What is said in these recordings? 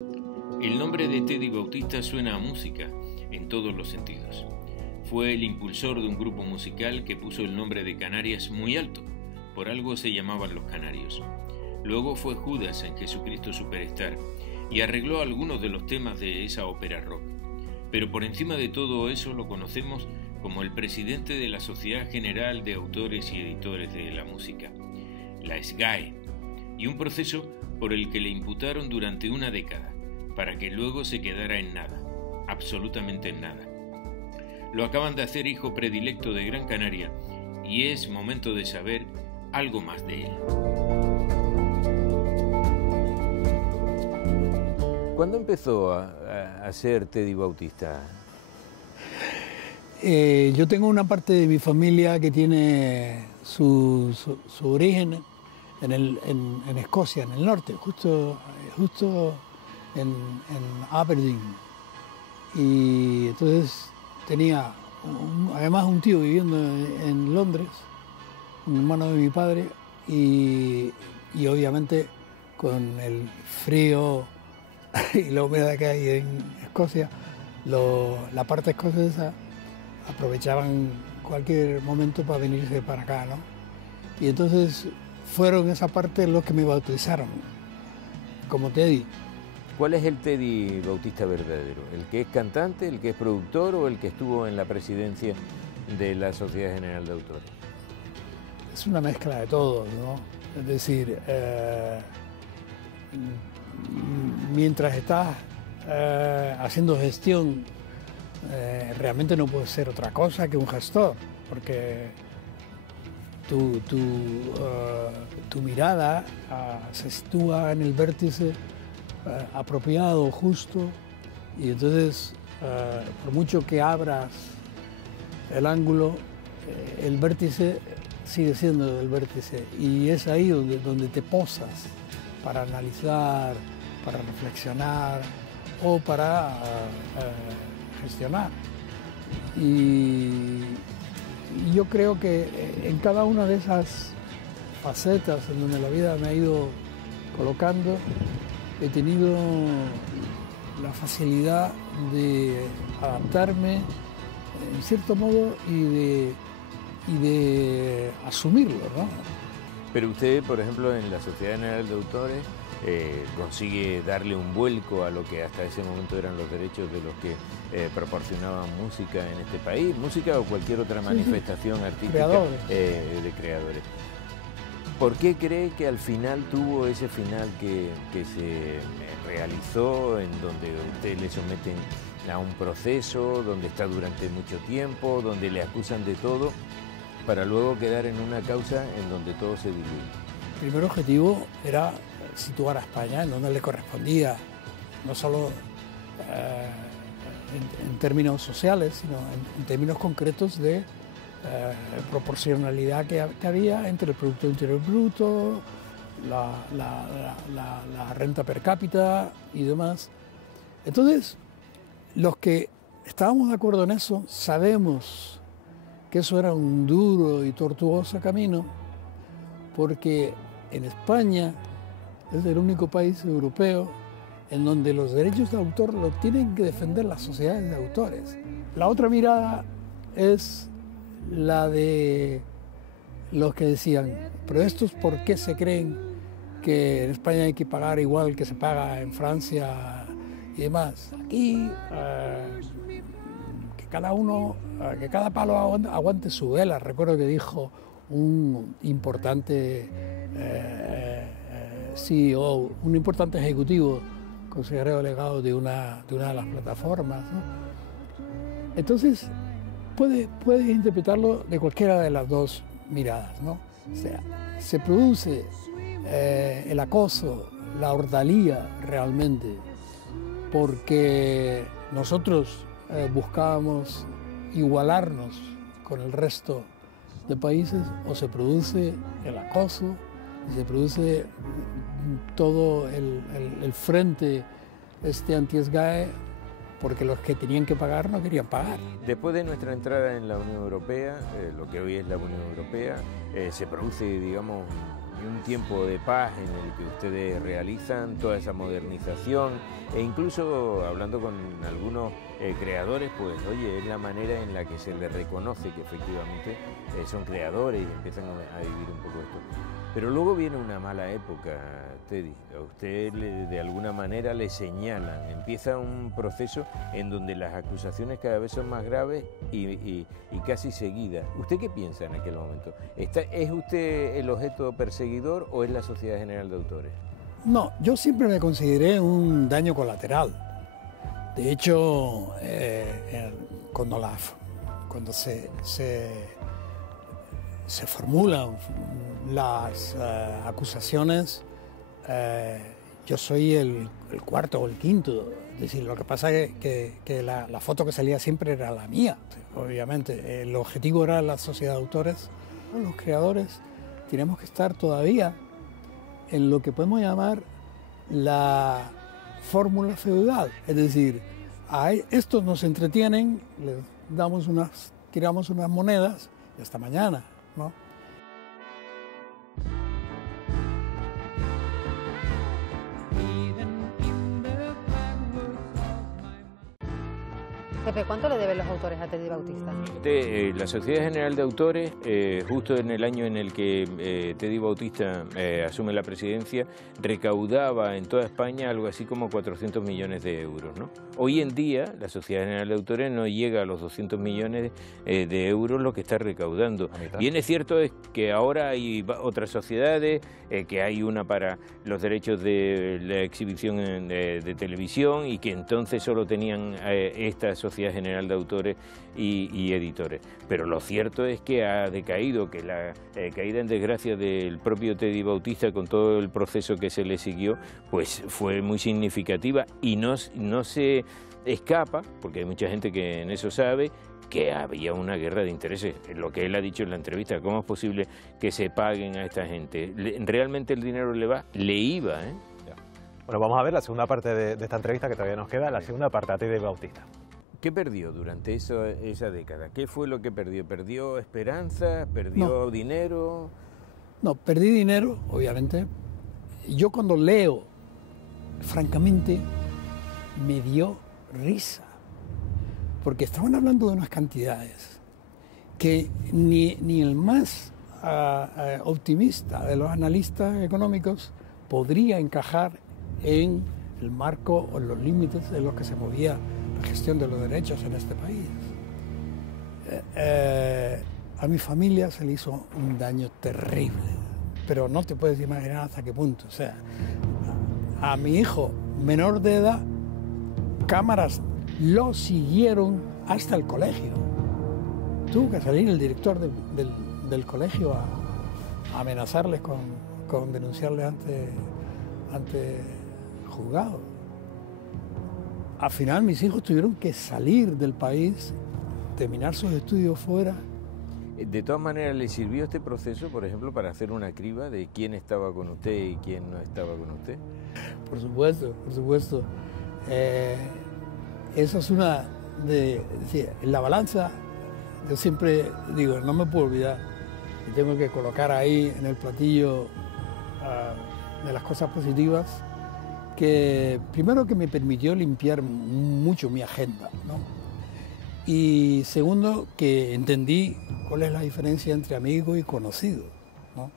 El nombre de Teddy Bautista suena a música, en todos los sentidos. Fue el impulsor de un grupo musical que puso el nombre de Canarias muy alto, por algo se llamaban los Canarios. Luego fue Judas en Jesucristo Superstar y arregló algunos de los temas de esa ópera rock. Pero por encima de todo eso lo conocemos como el presidente de la Sociedad General de Autores y Editores de la Música, la SGAE, y un proceso por el que le imputaron durante una década, para que luego se quedara en nada, absolutamente en nada. Lo acaban de hacer hijo predilecto de Gran Canaria y es momento de saber algo más de él. ¿Cuándo empezó a ser Teddy Bautista? Yo tengo una parte de mi familia que tiene su origen en Escocia, en el norte, justo en Aberdeen. Y entonces tenía además un tío viviendo en Londres, un hermano de mi padre, y obviamente con el frío y la humedad que hay en Escocia, la parte escocesa aprovechaban cualquier momento para venirse para acá, ¿no? Y entonces fueron esa parte los que me bautizaron como Teddy. ¿Cuál es el Teddy Bautista verdadero? ¿El que es cantante, el que es productor o el que estuvo en la presidencia de la Sociedad General de Autores? Es una mezcla de todo, ¿no? Es decir, mientras estás haciendo gestión, realmente no puedes ser otra cosa que un gestor, porque tu mirada se sitúa en el vértice apropiado, justo, y entonces por mucho que abras el ángulo, el vértice sigue siendo el vértice, y es ahí donde te posas para analizar, para reflexionar o para gestionar. Y yo creo que en cada una de esas facetas en donde la vida me ha ido colocando, he tenido la facilidad de adaptarme en cierto modo y de asumirlo, ¿no? Pero usted, por ejemplo, en la Sociedad General de Autores consigue darle un vuelco a lo que hasta ese momento eran los derechos de los que proporcionaban música en este país, música o cualquier otra manifestación artística de creadores. ¿Por qué cree que al final tuvo ese final que se realizó, en donde usted le someten a un proceso, donde está durante mucho tiempo, donde le acusan de todo, para luego quedar en una causa en donde todo se diluye? El primer objetivo era situar a España en donde le correspondía, no solo en términos sociales, sino en términos concretos de proporcionalidad que había entre el Producto Interior Bruto, la renta per cápita y demás. Entonces, los que estábamos de acuerdo en eso, sabemos que eso era un duro y tortuoso camino, porque en España es el único país europeo en donde los derechos de autor lo tienen que defender las sociedades de autores. La otra mirada es la de los que decían, pero estos ¿por qué se creen que en España hay que pagar igual que se paga en Francia y demás? Aquí que cada palo aguante su vela. Recuerdo que dijo un importante CEO, un importante ejecutivo, consejero delegado de una de las plataformas, ¿no? Entonces, puedes interpretarlo de cualquiera de las dos miradas, ¿no? O sea, se produce el acoso, la ordalía realmente, porque nosotros buscábamos igualarnos con el resto de países, o se produce el acoso y se produce todo el frente anti-SGAE, porque los que tenían que pagar no querían pagar. Después de nuestra entrada en la Unión Europea, lo que hoy es la Unión Europea, se produce, digamos, un tiempo de paz en el que ustedes realizan toda esa modernización e incluso hablando con algunos creadores, pues oye, es la manera en la que se les reconoce que efectivamente son creadores y empiezan a vivir un poco esto. Pero luego viene una mala época, Teddy. A usted de alguna manera le señalan. Empieza un proceso en donde las acusaciones cada vez son más graves y casi seguidas. ¿Usted qué piensa en aquel momento? ¿Es usted el objeto perseguidor o es la Sociedad General de Autores? No, yo siempre me consideré un daño colateral. De hecho, cuando se formulan las acusaciones, yo soy el cuarto o el quinto. Es decir, lo que pasa es que la foto que salía siempre era la mía, obviamente. El objetivo era la sociedad de autores. Los creadores tenemos que estar todavía en lo que podemos llamar la fórmula feudal. Es decir, a estos nos entretienen, les tiramos unas monedas y hasta mañana, ¿no? Pepe, ¿cuánto le deben los autores a Teddy Bautista? La Sociedad General de Autores, justo en el año en el que Teddy Bautista asume la presidencia, recaudaba en toda España algo así como 400 millones de euros, ¿no? Hoy en día la Sociedad General de Autores no llega a los 200 millones de euros lo que está recaudando. Bien es cierto es que ahora hay otras sociedades, que hay una para los derechos de la exhibición de televisión y que entonces solo tenían esta Sociedad General de Autores y Editores. Pero lo cierto es que ha decaído, que la caída en desgracia del propio Teddy Bautista con todo el proceso que se le siguió, pues fue muy significativa y no se escapa, porque hay mucha gente que en eso sabe, que había una guerra de intereses. Lo que él ha dicho en la entrevista, ¿cómo es posible que se paguen a esta gente? ¿Realmente el dinero le iba? Bueno, vamos a ver la segunda parte de esta entrevista que todavía nos queda, la segunda parte a Teddy Bautista. ¿Qué perdió durante esa década? ¿Qué fue lo que perdió? ¿Perdió esperanza? ¿Perdió dinero? No, perdí dinero, obviamente. Yo cuando leo, francamente, me dio risa. Porque estaban hablando de unas cantidades que ni el más optimista de los analistas económicos podría encajar en el marco o en los límites en los que se movía la gestión de los derechos en este país. A mi familia se le hizo un daño terrible, pero no te puedes imaginar hasta qué punto. O sea, a mi hijo menor de edad, cámaras lo siguieron hasta el colegio. Tuvo que salir el director del colegio a amenazarles con denunciarles ante juzgado. Al final mis hijos tuvieron que salir del país, terminar sus estudios fuera. De todas maneras, ¿le sirvió este proceso, por ejemplo, para hacer una criba de quién estaba con usted y quién no estaba con usted? Por supuesto, por supuesto. Eso es una de... Decir, en la balanza, yo siempre digo, no me puedo olvidar, y tengo que colocar ahí en el platillo de las cosas positivas, que primero que me permitió limpiar mucho mi agenda, ¿no? Y segundo, que entendí cuál es la diferencia entre amigo y conocido, ¿no?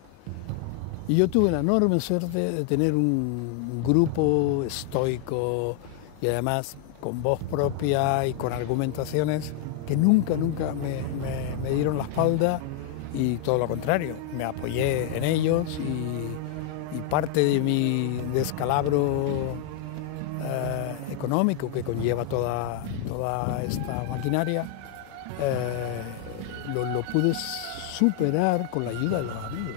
Y yo tuve la enorme suerte de tener un grupo estoico y además con voz propia y con argumentaciones que nunca me dieron la espalda y todo lo contrario, me apoyé en ellos y parte de mi descalabro económico que conlleva toda esta maquinaria lo pude superar con la ayuda de los amigos.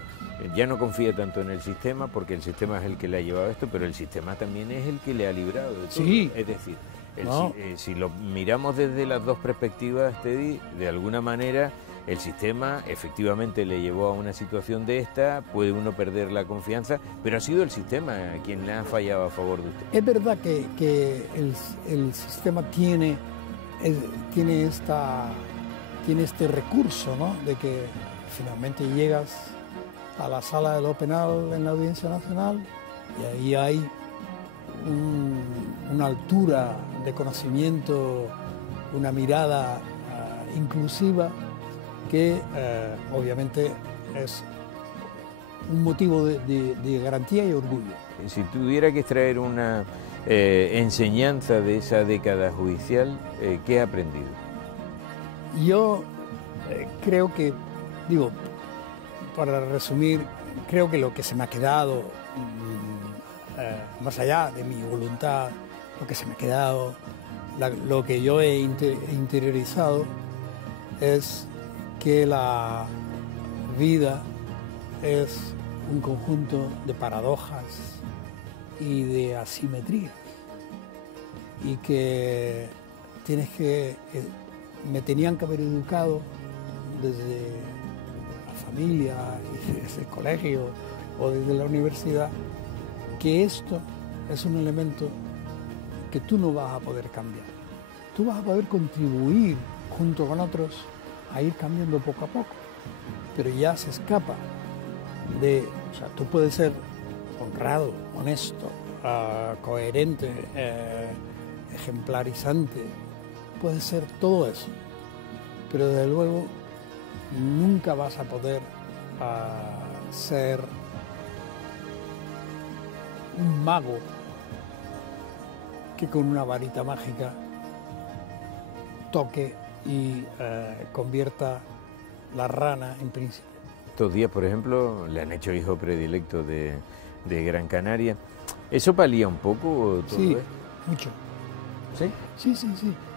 Ya no confía tanto en el sistema porque el sistema es el que le ha llevado esto, pero el sistema también es el que le ha librado de todo. Sí. Es decir, si lo miramos desde las dos perspectivas, Teddy, de alguna manera el sistema efectivamente le llevó a una situación de esta, puede uno perder la confianza, pero ha sido el sistema quien le ha fallado a favor de usted. Es verdad que el sistema tiene este recurso, ¿no? De que finalmente llegas a la sala de lo penal en la Audiencia Nacional y ahí hay una altura de conocimiento, una mirada inclusiva que obviamente es un motivo de garantía y orgullo. Si tuviera que extraer una enseñanza de esa década judicial, ¿qué ha aprendido? Yo creo que, digo, para resumir, creo que lo que se me ha quedado, más allá de mi voluntad, lo que se me ha quedado, lo que yo he interiorizado es que la vida es un conjunto de paradojas y de asimetrías y que me tenían que haber educado desde la familia y desde el colegio o desde la universidad que esto es un elemento que tú no vas a poder cambiar. Tú vas a poder contribuir junto con otros a ir cambiando poco a poco, pero ya se escapa o sea, tú puedes ser honrado, honesto, coherente, ejemplarizante, puedes ser todo eso, pero desde luego nunca vas a poder ser un mago que con una varita mágica toque y convierta la rana en príncipe. Estos días, por ejemplo, le han hecho hijo predilecto de Gran Canaria. ¿Eso palía un poco todo Sí, esto? mucho. ¿Sí?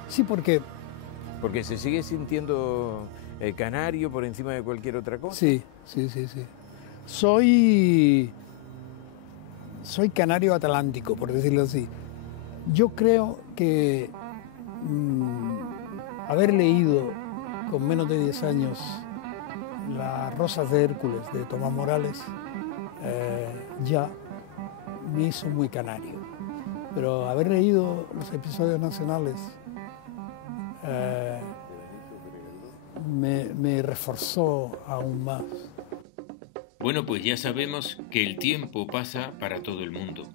Sí, porque... Porque se sigue sintiendo canario por encima de cualquier otra cosa. Sí. Soy canario atlántico, por decirlo así. Yo creo que haber leído con menos de 10 años Las Rosas de Hércules de Tomás Morales ya me hizo muy canario. Pero haber leído los episodios nacionales me reforzó aún más. Bueno, pues ya sabemos que el tiempo pasa para todo el mundo.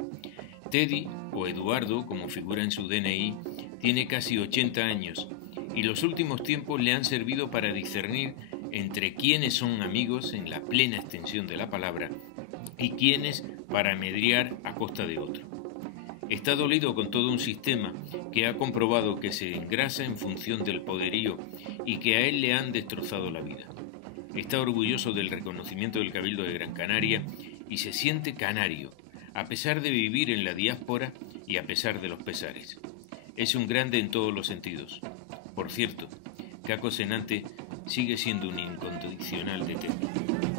Teddy, o Eduardo, como figura en su DNI, tiene casi 80 años y los últimos tiempos le han servido para discernir entre quiénes son amigos en la plena extensión de la palabra y quiénes para medriar a costa de otro. Está dolido con todo un sistema que ha comprobado que se engrasa en función del poderío y que a él le han destrozado la vida. Está orgulloso del reconocimiento del Cabildo de Gran Canaria y se siente canario, a pesar de vivir en la diáspora y a pesar de los pesares. Es un grande en todos los sentidos. Por cierto, Caco Senante sigue siendo un incondicional de Teddy.